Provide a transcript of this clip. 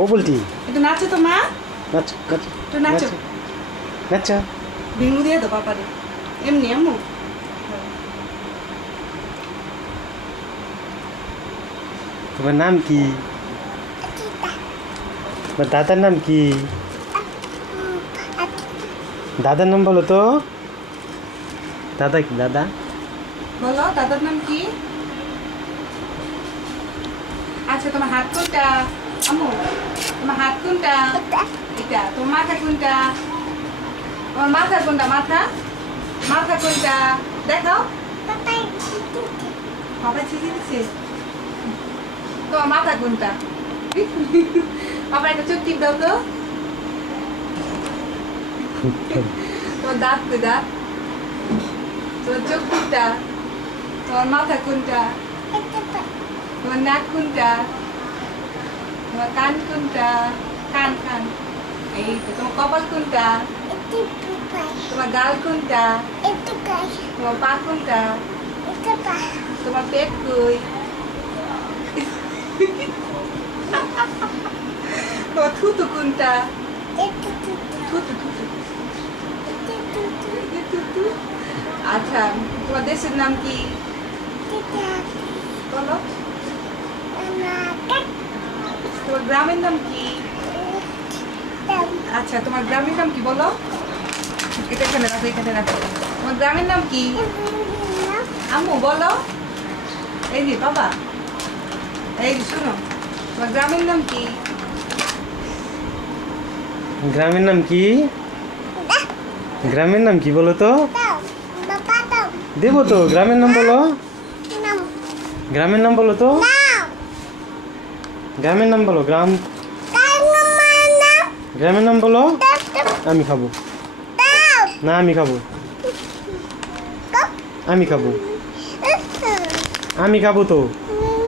ও বলটি একটু নাচো তো মা, নাচ নাচ একটু নাচো। নাচা ভিঙ্গু দিয়ে দাও পাপারে, এমনি আম্মু। তোমার নাম কি? তোমার দাদার নাম কি? দাদার নাম বলো তো। দাদা কি দাদা? বলো দাদার নাম কি? আচ্ছা তোমার হাত কোনটা আম্মু? তোমার হাত কোনটা? এটা। তোমার মাথা কোনটা? তোমার মাথা কোনটা? মাথা মাথা কোনটা দেখাও। বাবা চিঠি দিচ্ছে। তোমার মাথা কোনটা? বাবা একটা চোখ টিপ দাও তো। তোমার দাঁত কই দাঁত? তোমার চোখ কোনটা? তোমার মাথা কোনটা? তোমার নাক কোনটা? তোমার কান কোনটা? কান কান। এই তো। তোমার কপাল কোনটা? তোমার গাল কোনটা? তোমার পা কোনটা? তোমার পেট কই? তোমার থুতু কোনটা? থুতু থুতু। থুতু। আচ্ছা তোমার দেশের নাম কি বলো? তোমার গ্রামের নাম কি? আচ্ছা তোমার গ্রামের নাম কি বলো? এটা এখানে রাখো, এখানে রাখো। তোমার গ্রামের নাম কি আম্মু বলো? এই যে বাবা, এই যে শোনো, তোমার গ্রামের নাম কি? গ্রামের নাম কি? গ্রামের নাম কি বলো তো? দেবো তো। গ্রামের নাম বলো। গ্রামের নাম বলো তো। গ্রামের নাম বলো। গ্রামের নাম বলো। আমি খাবো না, আমি খাবো। আমি খাবো। আমি খাবো তো।